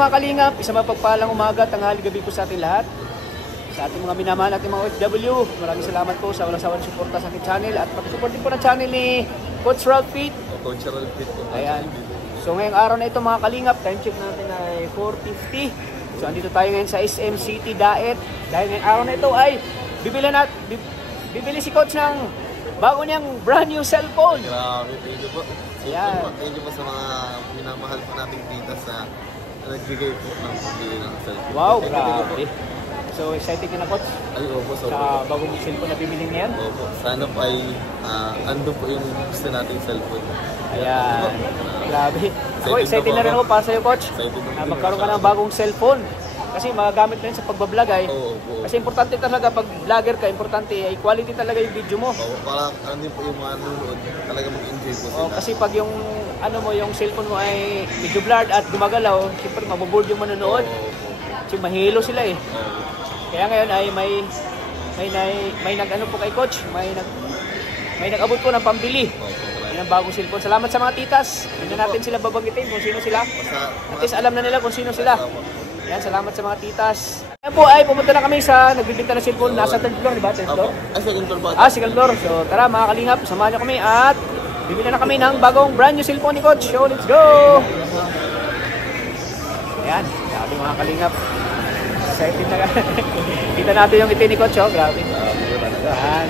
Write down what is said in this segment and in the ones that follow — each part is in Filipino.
mga kalingap, isang mapagpalang umaga, tanghali, gabi po sa ating lahat. Sa ating mga minamahal nating mga OFW, maraming salamat po sa walang sawang suporta sa ating channel at pag-support din po ng channel ni Coach Ralph Fit. Coach Ralph Fit po. Ayan. So ngayong araw na ito mga kalingap, time check natin ay 4:50. So andito tayo ngayon sa SM City Daet. Dahil ngayong araw na ito ay bibili si Coach ng bago niyang brand new cellphone. Grabe, thank you po. Ayan. Thank you po sa mga minamahal po nating tita sa nagbigay po ng pagpili ng cellphone. Wow, grabe. So excited ka na, Coach? Ay, opo, so Sa bagong cellphone na bibili niyan? opo. Sana po ay ando po yung gusto nating cellphone. Ayan. Grabe. So excited na rin ako para sa'yo, Coach. Na magkaroon ka ng bagong cellphone. Kasi magagamit na rin sa pagbablog ay. Oo. Kasi importante talaga pag vlogger ka, importante ay quality talaga yung video mo. Oo, para ano din po yung mga nanonood, talaga mag-enjoy po sila. Kasi pag yung ano mo, yung cellphone mo ay medyo blurred at gumagalaw, siyempre maboboard yung manonood. Kasi mahilo sila eh. Kaya ngayon ay may nag-ano po kay Coach, may nag-abot po ng pambili. Yan ang bagong cellphone. Salamat sa mga titas. Hindi natin sila babanggitin kung sino sila. At least alam na nila kung sino sila. Yan, salamat sa mga titas. Ayan po ay pumunta na kami sa nagbibinta ng cellphone. Nasa 3rd floor, di ba? 3rd floor? Second floor ba? Second floor. So tara mga kalingap, samahan niyo kami at bibili na kami ng bagong brand new cellphone ni Coach. So let's go! Ayan, grabe mga kalingap. Excited na. Kita natin yung ngiti ni Coach, oh. Grabe. Ayan.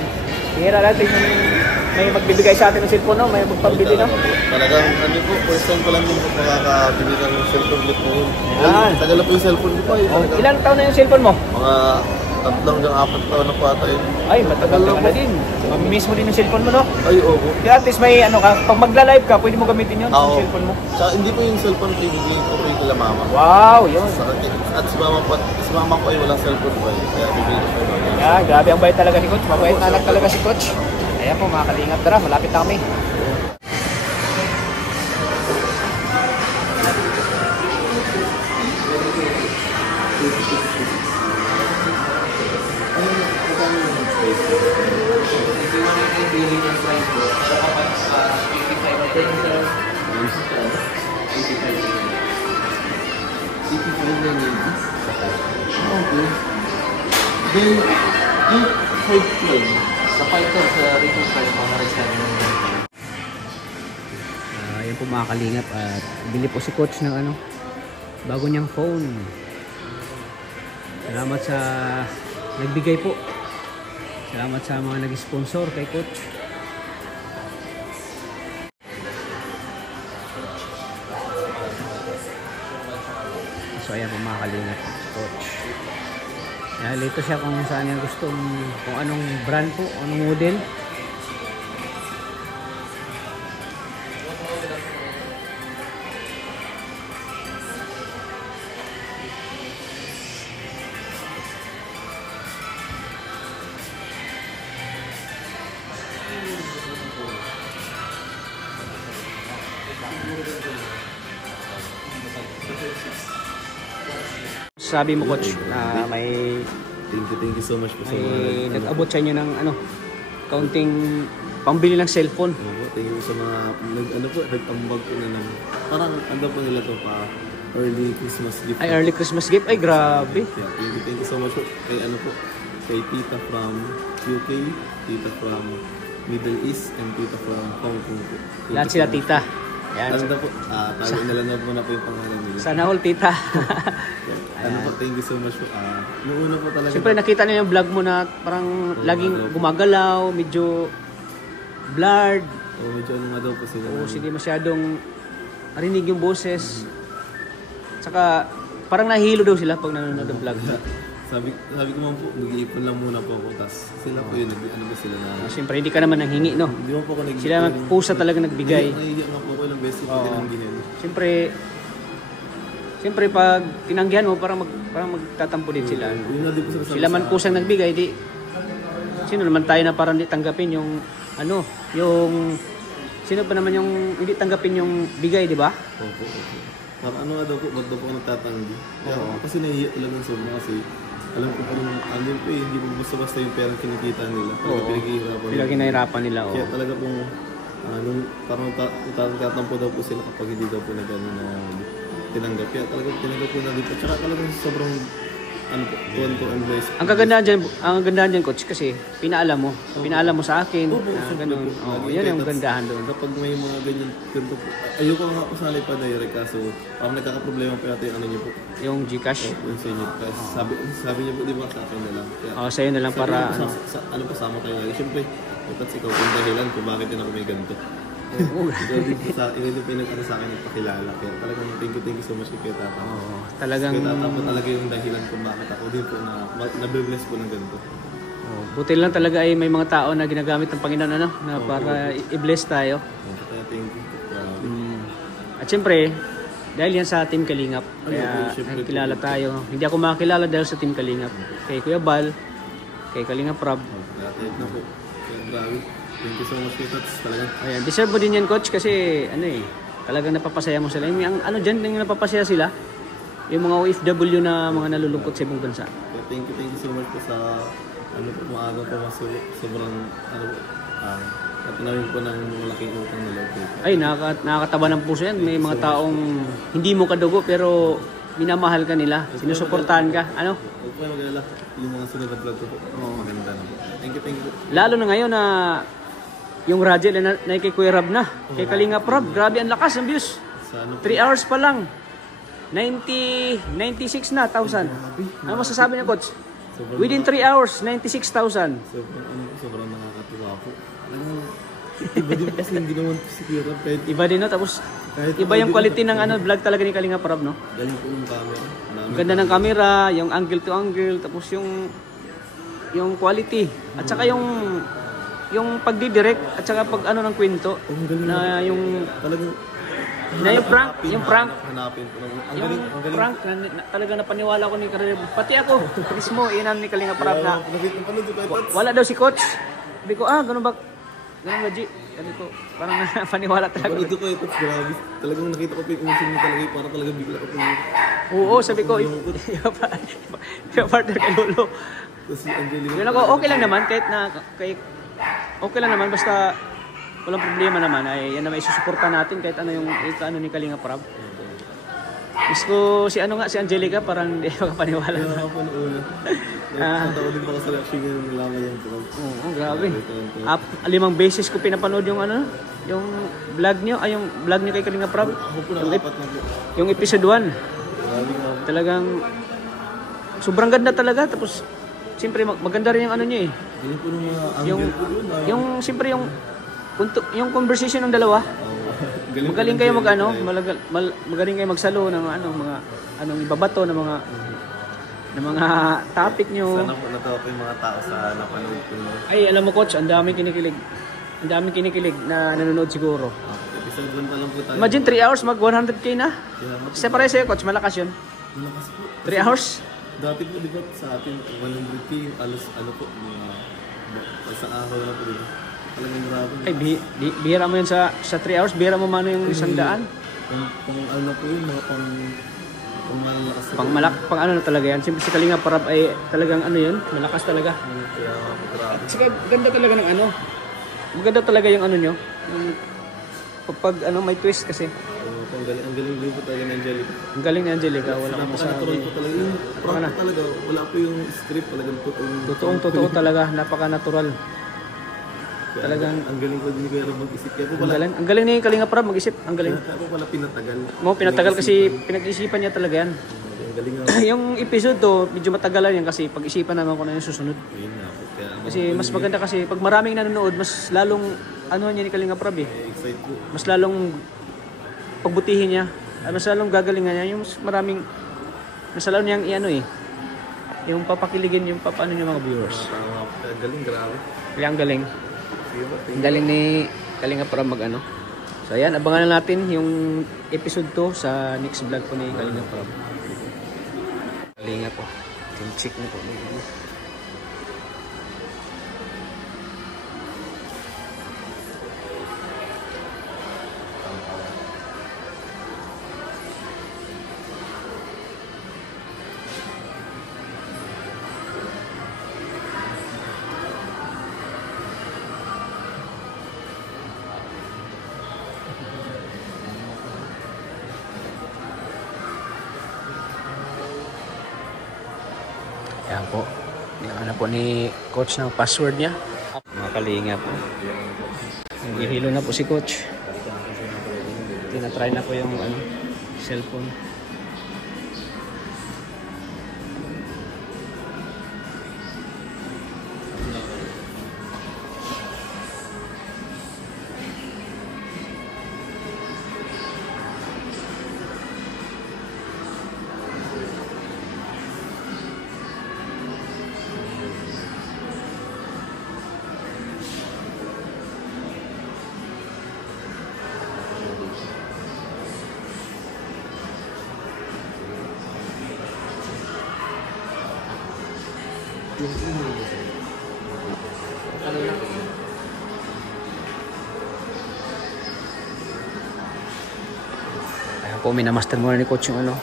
Hira natin yung may magbibigay sa atin ng cellphone, no? May magpambili, no? Talagang ano po, first time ko lang din po makakabili ng cellphone ulit po. Tagal na po yung cellphone ko po. Ilan taon na yung cellphone mo? Mga 3 hanggang 4 taon na po ata yun. Ay, matagal na din. Mamimiss mo din yung cellphone mo, no? Ay, oo. Kaya at least may ano ka, pag magla-live ka, pwede mo gamitin yun, yung cellphone mo. Tsaka hindi po yung cellphone ko ibigay ko po yung kila mama. Wow, yun. At si mama po ay walang cellphone po. Kaya bibili ko po. Yeah, grabe ang bait talaga si Coach. Mabait na anak talaga si Coach. Ayan po mga kalingap, tara, malapit na kami. Then, yung 512. Sa 512 sa retail price mga restaurant. Ayan po mga kalingap at bili po si Coach ng ano, bago niyang phone. Salamat sa nagbigay po. Salamat sa mga nag-sponsor kay Coach. So ayan po mga kalingap, Coach. Lito siya kung saan niya gustong, kung anong brand po, anong model. Sabi mo, Coach, na may Thank you so much po sa mga nag-abot sa inyo ng ano, kaunting pambili ng cellphone. Thank you sa mga nag-ambag po na naman. Parang anda po nila to pa early Christmas gift. Ay, early Christmas gift? Ay, grabe. Thank you so much po kay kay tita from UK, tita from Middle East, and tita from Hong Kong po. Lahat sila tita. Yan. Ano po, tayo na po na po yung pangalan nila. Sana all, tita. Thank you so much po. Noong una po talaga. Siyempre nakita niyo yung vlog mo na parang laging gumagalaw, medyo blurred. Medyo ano nga daw po sila. Hindi masyadong marinig yung boses. Saka parang nahihilo daw sila pag nanonood ng vlog. Sabi ko man po, mag-iipon lang muna po ako. Tapos sila po yun, ano ba sila na. Siyempre hindi ka naman nanghingi, no? Hindi mo po ako nag-iipon. Sila pusa talaga nagbigay. Nahihiya nga po ko ilang beses po tinanggihan. Siyempre pag tinanggihan mo, parang magtatampo din sila. Sila man kusang nagbigay, di sino naman tayo na parang di tanggapin yung ano, yung sino pa naman yung hindi tanggapin yung bigay, di ba? Opo. Parang ano nga daw po, ba't daw po ako nagtatanggi? Kasi nahihiya talaga ng sobra kasi alam ko pa naman, andun po hindi po basta-basta yung perang kinikita nila. Pinaghihirapan nila. Kaya talaga pong, parang tatampo daw po sila kapag hindi daw po nag-ano na tinanggap. Kaya talagang tinanggap ko na dito. Tsaka talagang sobrang ano po, tuwan ko and bless. Ang kagandahan dyan, coach, kasi pinaalam mo sa akin. Ganun. Oh, yan yung kagandahan doon. Kapag may mga ganito po, ayoko nga po sana ipa-direct kaso parang nagkakaproblema pa yata yung ano niyo po. Yung Gcash. Yung sa inyo. Kasi sabi niyo po, di ba, sa akin na lang. Kaya, Sa'yo na lang para... ano pa, sama tayo lagi. Siyempre, dapat ikaw kung dahilan kung bakit din ako may ganito. Ikaw din po pinag-ano sa akin nagpakilala. Kaya talagang thank you so much kay Tata. Talagang... Kay Tata po talaga yung dahilan kung bakit ako din po na nabibless po ng ganito. Buti lang talaga ay may mga tao na ginagamit ng Panginoon na para i-bless tayo. Kaya thank you. At syempre, dahil yan sa Team Kalingap, kaya nakikilala tayo. Hindi ako makakilala dahil sa Team Kalingap. Kay Kuya Bal, kay Kalingap Rob. Kaya na po. Kaya grabe. Thank you so much kay Tots. Talagang. Ayan, deserve mo din yan, coach, kasi talagang napapasaya mo sila. Yung dyan, yung napapasaya sila, yung mga OFW na mga nalulungkot sa ibang bansa. Kaya thank you so much po sa maaga po sobrang natunawin po ng malaking utang na loob. Ay, nakakataba ng puso yan. May mga taong hindi mo kadugo pero minamahal ka nila. Sinusuportahan ka. Ano? Huwag po mag-alala. Yung mga sunod na vlog ko po. Maganda na po. Thank you. Lalo na ngayon na yung Rajel na kay Kuya Rab na. Kay Kalingap Rab. Grabe ang lakas ng views. 3 hours pa lang. 96 na, 1,000. Ano masasabi niya, coach? Within 3 hours, 96,000. Sobrang nakakatuwa po. Iba din kasi hindi naman si Kuya Rab. Iba din, no? Tapos, iba yung quality ng vlog talaga ni Kalingap Rab, no? Galing po yung camera. Ang ganda ng camera, yung angle to angle, tapos yung quality. At saka yung pagdidirect, at saka pag ng kwento, na yung talagang yung prank, hanapin po. Ang yung galing. prank, talaga napaniwala ko ni Kalingap. Pati ako, mismo, inan ni Kalingap Rab na wala daw si coach. Sabi ko, ganun ba? Ganun ba, G? Sabi ko, parang napaniwala talaga. Panood ko Tots, grabe. Talagang nakita ko po yung emotion mo talaga, para talaga bigla ko po. Oo, sabi ko, yung partner kay Lolo. Tapos si Angelina. Yun ako, okay lang naman, okay lang naman, basta walang problema naman, ay yan naman isusuporta natin kahit ano yung ni Kalingap Rab. Miss ko si Angelica, parang hindi makapaniwala. Kaya ako na una. Natawa din pa kasi reaction niya nung nalaman yung vlog. Oo, grabe. 5 beses ko pinapanood yung yung vlog niyo, yung vlog niyo kay Kalingap Rab. Ako po nakapat na po. Yung episode 1. Grabe nga. Talagang sobrang ganda talaga, tapos siyempre maganda rin yung niya eh. Ganyan po nung mga angle po yun. Yung siyempre yung conversation ng dalawa. Magaling kayo magaling kayo magsalo ng mga ibabato ng mga topic nyo. Sana po natawa po yung mga tao sa napanood ko. Ay, alam mo, coach, ang daming kinikilig. Ang daming kinikilig na nanonood siguro. Episode 1 pa lang po tayo. Imagine 3 hours mag 100k na. Separate sa'yo, coach, malakas yun. Malakas po. 3 hours? Dati po, di ba, sa atin, 100k, alos, po, sa araw na po, di ba? Talagang grabe. Ay, bihira mo yun sa 3 hours, bihira mo mano yung 100. Pang ano po yun, mga pang pang na talaga yan. Siyempre si Kalingap Rab ay talagang yun, malakas talaga. Kaya, grabe. Sige, ganda talaga ng maganda talaga yung nyo. Yung, pag may twist kasi. Ang galing din po talaga ni Angelica. Ang galing ni Angelica, wala akong masabi. Napaka-natural po talaga. Yung prank talaga, wala po yung script talaga. Totoo talaga, napaka-natural. Talagang ang galing ko din Kuya Rab mag-isip. Kaya po pala, ang galing ni Kalingap Rab mag-isip, ang galing. Kaya po pala pinatagal. Pinatagal kasi pinag-isipan niya talaga yan. Ang galing nga. Yung episode to, medyo matagalan yan kasi pag-isipan naman ko na yung susunod. Ayun nga po. Kasi mas maganda kasi pag maraming nanonood, mas lalong niya ni Kalingap Rab eh. Excited po. Mas lalong pagbutihin niya. Mas lalong gagalingan niya. Yung mas lalong niyang yung papakiligin, yung papaano niya mga viewers. Galing, grabe. Kaya ang galing. Ang galing ni Kalingap Rab So ayan, abangan na natin yung episode 2 sa next vlog po ni Kalingap Rab. Kalingap po. Yung chick na po. Yan po. Ano po ni coach ng password niya. Mga kalinga po. Naghihilo na po si coach. Tinatry na po yung cellphone. Ayan po, minamaster muna ni coach yung yung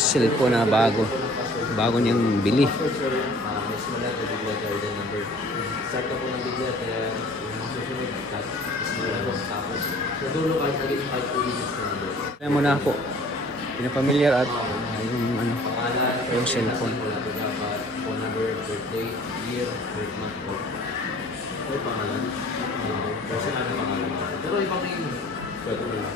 cellphone na bago niyang bili. Start ako ng bigla kaya yung mga susunod tapos sa dulo kahit naging 5 minutes na nandun. Ayan muna po, pinapamilyar at yung cellphone. Phone number, birthday, year, birth month po. Ay, pangalan. Kasi ano pangalan. Pero ibang yung pwede mo lang.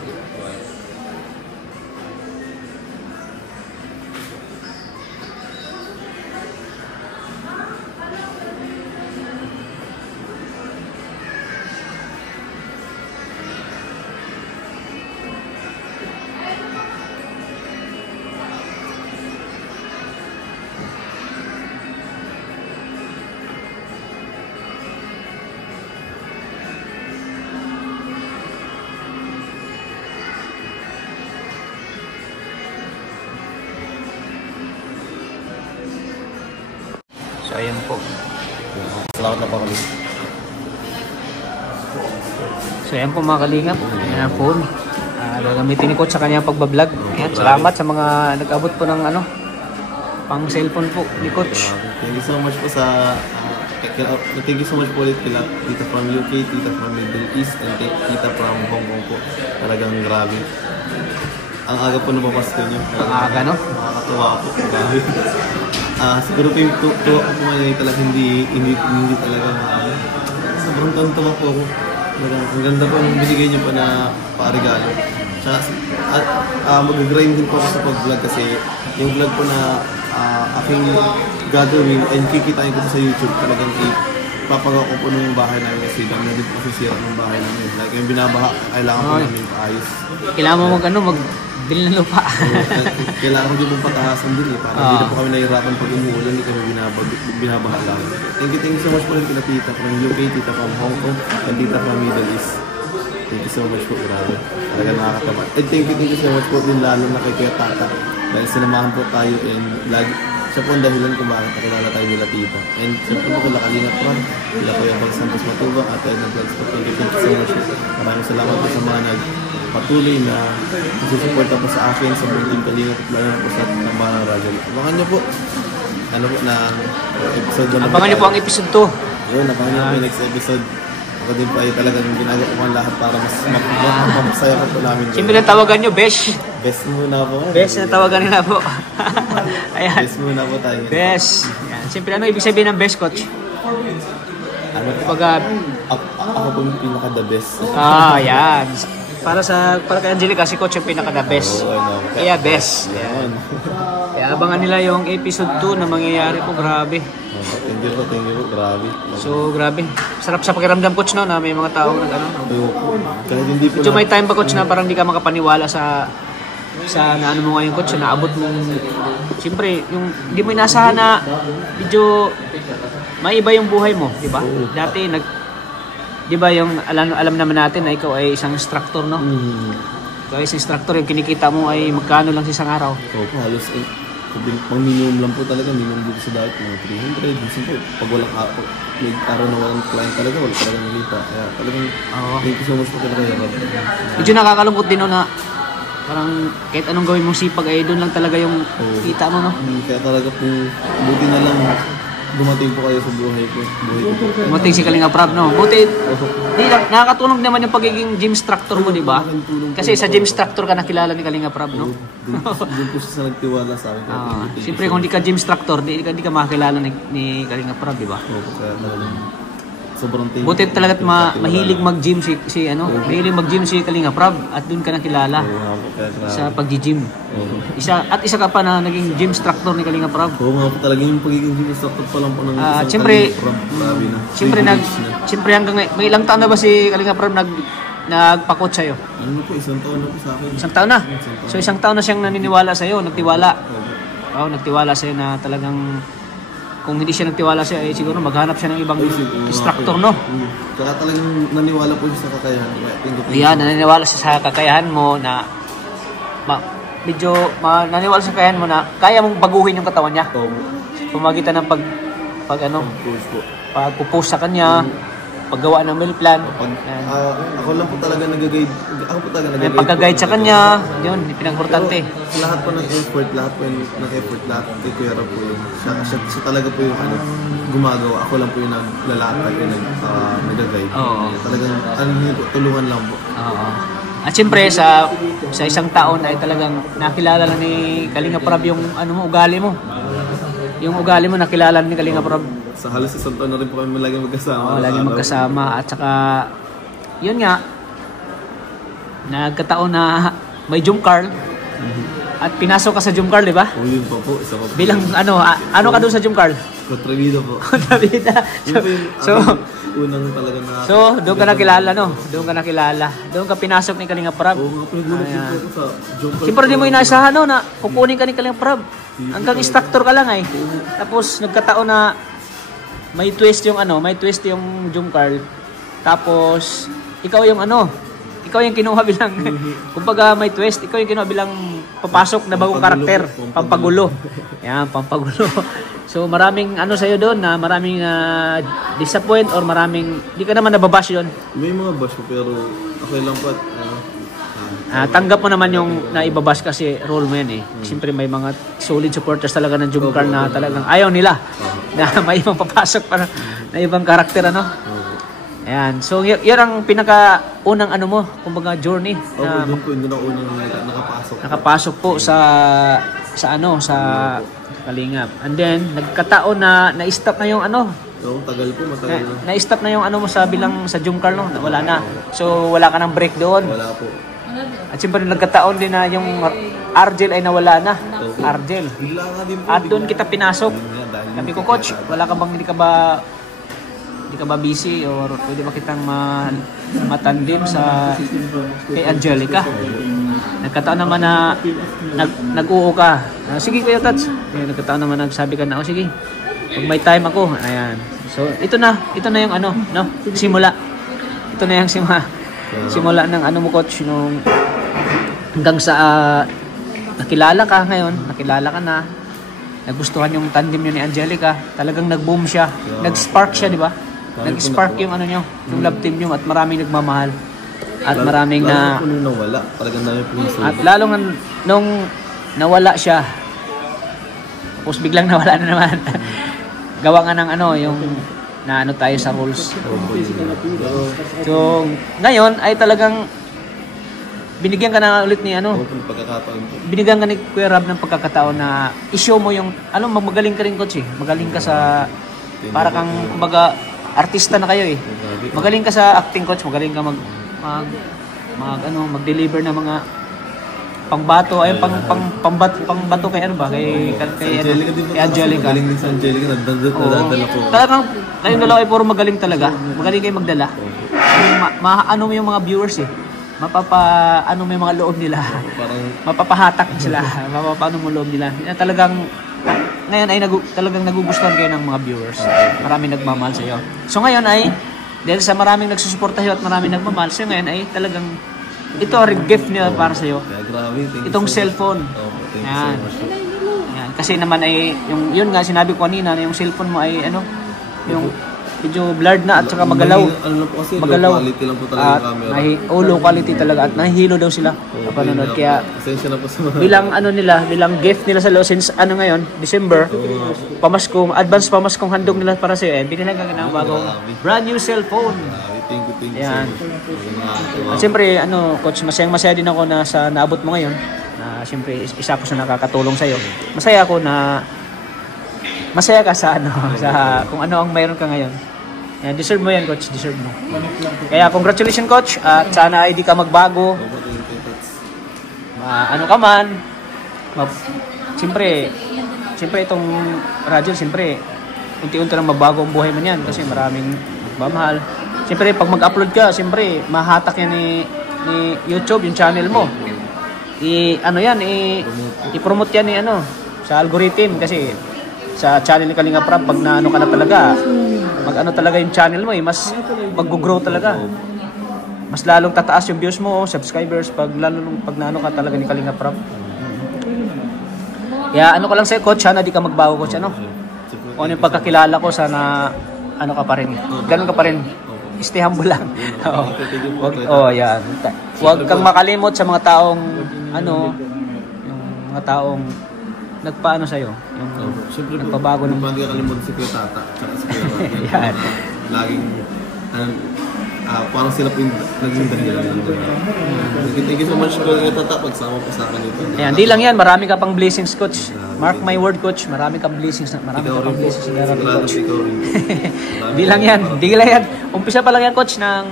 So ayan po. Salamat na po kami. So ayan po mga kalingap. Ayan ang phone. Gagamitin ni coach sa kanyang pagbablog. Ayan, salamat sa mga nag-abot po ng pang cellphone po ni coach. Thank you so much po sa thank you so much po ulit kila Tita from UK, Tita from Middle East, and Tita from Hong Kong po. Talagang grabe. Ang aga po napapasko nyo. Ang aga, no? Nakakatuwa po. Grabe. Siguro po yung tuwa ko po ngayon talagang hindi talaga marami. Sobrang tuwa po ako. Ang ganda po yung binigay nyo pa na paregalo. At mag-grind din po ako sa pag-vlog kasi yung vlog po na aking gagawin and kikitain ko sa YouTube talagang ipapagawa ko po yung bahay namin kasi dami na din po sisira ng bahay namin. Like yung binabaha, kailangan po namin paayos. Kailangan mo magbili ng lupa. Kailangan ko din pong patahasan din para hindi na po kami nahihirapan pag umuulan, hindi kami binabaha lang. Thank you so much po rin kina Tita from UK, Tita from Hong Kong, and Tita from Middle East. Thank you so much po, grabe. Talaga nakakatawa. And thank you so much po din lalo na kay Kuya Tata. Dahil sinamahan po tayo and lagi siya po ang dahilan kung bakit nakilala tayo nila Tita. And siyempre po kila Kalingap Ron, kila Kuya Bang Santos Matubang, at tayo ng Vlogs po. Thank you so much po. Maraming salamat po sa mga patuloy na nagsusuporta po sa akin sa buong team Kalingap at lalo na po sa tambahan ng radyo. Abangan niyo po na episode 1. Abangan niyo po ang episode 2. Yun, abangan niyo po yung next episode. Ako din pa ay talagang ginagawa ko ang lahat para mas mapapasaya ko po namin. Siyempre na tawagan nyo, Besh. Best muna po. Best na tawagan nila po. Ayan. Best muna po tayo. Best. Ayan. Siyempre ano ibig sabihin ng best, coach? Ano po? Ako po yung pinaka-the best. Yan. Para kay Angelica, si coach yung pinaka-the best. Kaya best. Ayan. Kaya abangan nila yung episode 2 na mangyayari po, grabe. Thank you po, grabe. So, grabe. Sarap sa pakiramdam, coach, no, na may mga taong Kahit hindi po medyo may time pa, coach, na parang hindi ka makapaniwala sa na ano mo ngayon, coach, na naabot mo. Siyempre, yung hindi mo inasahan na medyo may iba yung buhay mo, di ba? Dati, di ba yung alam naman natin na ikaw ay isang instructor, no? Ikaw ay isang instructor, yung kinikita mo ay magkano lang sa isang araw? Opo, halos pang minimum lang po talaga, minimum dito sa diet, mga 300, minsan po, pag walang may araw na walang client talaga, wala talaga nalita. Kaya talagang, thank you so much po talaga, Rob. Medyo nakakalungkot din, no, na parang kahit anong gawin mong sipag ay doon lang talaga yung kita mo, no? Kaya talaga po, buti na lang, dumating po kayo sa buhay ko. Dumating si Kalinga Prab, no? Buti, di lang, nakakatulong naman yung pagiging gym instructor mo, di ba? Kasi sa gym instructor ka nakilala ni Kalinga Prab, no? Doon po siya nagtiwala sa akin. Siyempre, kung di ka gym instructor, di ka makakilala ni Kalinga Prab, di ba? Opo, kaya talagang sobrang thank you. Buti talaga mahilig mag-gym mahilig mag-gym si Kalinga Prab at doon ka nakilala sa pag-gym. Isa ka pa na naging gym instructor ni Kalinga Prab. Oo nga po talaga yung pagiging gym instructor pa lang po ng isang siyempre, Kalinga Prab. Grabe na. Siyempre hanggang ngayon, may ilang taon na ba si Kalinga Prab nagpakot sa'yo? Ano po, isang taon na po sa akin. Isang taon na? So isang taon na siyang naniniwala sa'yo, nagtiwala. Oo, nagtiwala sa'yo na talagang kung hindi siya nagtiwala siya, siguro maghanap siya ng ibang instructor, no? Kaya talagang naniwala po siya sa kakayahan. Naniniwala siya sa kakayahan mo na naniniwala sa kakayahan mo na kaya mong baguhin yung katawan niya. Pumagitan ng pagpupost sa kanya, paggawa ng meal plan. Ako lang po talaga nag-guide. Pagka-guide sa kanya, yun, pinag-importante. Lahat po ng effort, lahat kay Kuya Rab po yun. Siya talaga po yung gumagawa. Ako lang po yung naglalatag, yung nag-guide. Talagang, tulungan lang po. At siyempre, sa isang taon ay talagang nakilala lang ni Kalinga Prab yung ugali mo. Yung ugali mo, nakilala ni Kalinga Prab. Sa halos isang taon na rin po kami laging magkasama. Laging magkasama. At saka, yun nga, nagkataon na may Jum Carl. At pinasok ka sa Jum Carl, di ba? Oo, yun pa po. Isa pa po. Bilang ano ka doon sa Jum Carl? Kontrabida po. Kontrabida. Unang talaga na... So, doon ka nakilala, no? Doon ka nakilala. Doon ka pinasok ni Kalinga Prab. Oo nga po, nagulat din po sa Jum Carl. Siyempre, di mo inaasahan, no, na kukunin ka ni Kalinga Prab. Hanggang instructor ka lang, Tapos, nagkataon na may twist yung Jum Carl. Tapos, ikaw yung kinuha bilang, kumbaga may twist, ikaw yung kinuha bilang papasok na bagong karakter, pampagulo. Yan, pampagulo. So, maraming sa'yo doon, na maraming disappoint or maraming, di ka naman nababash yun. May mga bash po, pero okay lang po. Tanggap mo naman yung naibabash kasi role mo yan Siyempre may mga solid supporters talaga ng Jum Carl na talagang ayaw nila na may ibang papasok na ibang karakter, Ayan. So, yan ang pinaka-unang mo, kumbaga journey. Doon po, doon ako unang nakapasok. Nakapasok po sa Kalingap. And then, nagkataon na na-stop na yung Oo, tagal po, matagal na. Na-stop na yung mo sa Jum Carl, wala na. So, wala ka ng break doon. Wala po. At siyempre nagkataon din na yung Argel ay nawala na. Argel. At doon kita pinasok. Sabi ko, coach, hindi ka ba busy or pwede ba kitang matandim kay Angelica? Nagkataon naman na nag-uo ka. Sige Kuya Tats. Nagkataon naman nagsabi ka na, sige. Pag may time ako. Ayan. So ito na yung simula. Ito na yung simula ng mo coach nung hanggang sa nakilala ka na, nagustuhan yung tandem niyo ni Angelica, talagang nag-boom siya, nag-spark siya, di ba? Nag-spark yung yung love team niyo at maraming nagmamahal at maraming nung nawala, talagang dami po yung at lalo nung nawala siya, tapos biglang nawala na naman. Gawa nga ng yung tayo sa rules. So, ngayon ay talagang binigyan ka na ulit ni binigyan ka ni Kuya Rab ng pagkakataon na i-show mo yung magaling ka rin coach magaling ka sa para kang kumbaga artista na kayo magaling ka sa acting coach, magaling ka mag-deliver ng mga pangbato ay pangbato kay Angelica. Galing din sa Angelica, nadadala po. Talagang kayong dalawa ay puro magaling talaga. Magaling kayo magdala. Mo yung mga viewers mo yung mga loob nila. Mapapahatak sila. Mapapaano mo loob nila. Talagang ngayon ay talagang nagugustuhan kayo ng mga viewers. Maraming nagmamahal sa iyo. So ngayon ay dahil sa maraming nagsusuporta sa iyo at maraming nagmamahal sa iyo, ngayon ay talagang ito ang gift niya para sa iyo. Itong cellphone. Yan. Yan. Kasi naman ay yun nga sinabi ko kanina na yung cellphone mo ay yung medyo blurred na at saka magalaw. Ano lang po kasi, Magalaw. low quality lang po talaga At yung camera. low quality talaga at nahihilo daw sila sa panonood. Kaya Pasensya na po sa mga... bilang ano nila, bilang gift nila sa since ano ngayon, December, pamasko, advance pamaskong handog nila para sa iyo. Binilhan ka ng bagong brand new cellphone. Thank you Yan. so At siyempre, ano, coach, masayang-masaya din ako na sa naabot mo ngayon. Na siyempre, isa ko sa nakakatulong sa iyo. Masaya ako na masaya ka sa ano, sa kung ano ang mayroon ka ngayon. Yan, deserve mo yan, coach, deserve mo. Kaya congratulations, coach, at sana ay di ka magbago. Ano ka man. Siyempre itong radyo, siyempre unti-unti lang magbago ang buhay mo niyan kasi maraming magmamahal. Siyempre pag mag-upload ka, siyempre mahatak yan ni YouTube yung channel mo. I-promote yan ni ano sa algorithm kasi sa channel ni Kalinga Prab pag naano ka na talaga, mag-ano talaga yung channel mo mas mag-grow talaga. Mas lalong tataas yung views mo, subscribers pag naano ka talaga ni Kalinga Prab. Kaya ano ko lang sa'yo, coach, sana di ka magbago, coach, ano? Kung ano yung pagkakilala ko, sana ano ka pa rin. Ganun ka pa rin. Stay humble lang. Yan. Huwag kang makalimot sa mga taong ano, yung mga taong nagpaano sa'yo. Yung nagpabago ng... Hindi ka kalimutan si Kuya Tata. Tsaka si Kuya Rod. Yan. Laging... parang sila po yung naging dahilan. Thank you so much Kuya Tata pagsama po sa akin ito. Ayan, di lang yan, marami ka pang blessings, coach. Mark my word, coach, marami kang blessings na coach. Di lang yan. Umpisa pa lang yan, coach, ng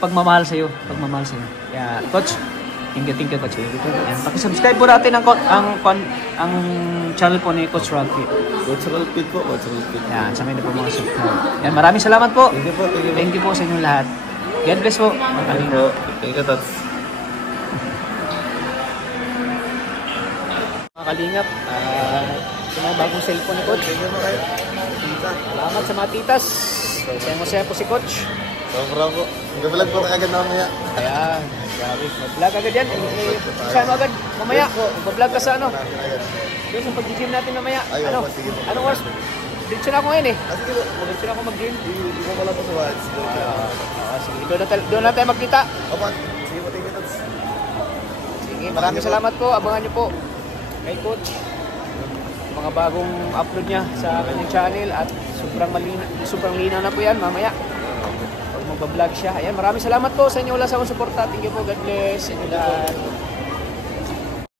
pagmamahal sa iyo, Kaya, coach, thank you, coach. Ayan, paki-subscribe po natin ang channel po ni Coach Rodfit. Coach Rodfit po. Yan, sa mga po mga subscribe. Yan, maraming salamat po. Thank you po sa inyong lahat. God bless po. Thank you, Tats. Mga kalingap, sa mga bagong cellphone ni Coach. Salamat sa mga titas. Masaya po si Coach. Sobra po. Mag-vlog po agad mamaya. Ayan, grabe. Mag-vlog agad yan. Saan mo agad? Mamaya. Mag-vlog ka sa ano? Doon sa pag-gym natin mamaya. Ano? Anong oras? Diretso na ako ngayon eh. Diretso na ako mag-gym. Hindi ko pala po sa watch. Sige, doon na tayo magkita. Opa. Sige po, thank you, Tats. Sige, maraming salamat po. Abangan niyo po kay Coach. Mga bagong upload niya sa kanyang channel at sobrang linaw na po yan mamaya. Pag mag-vlog siya. Ayan, maraming salamat po sa inyo. Wala sa akong suporta. Thank you po. God bless. Inyo lahat.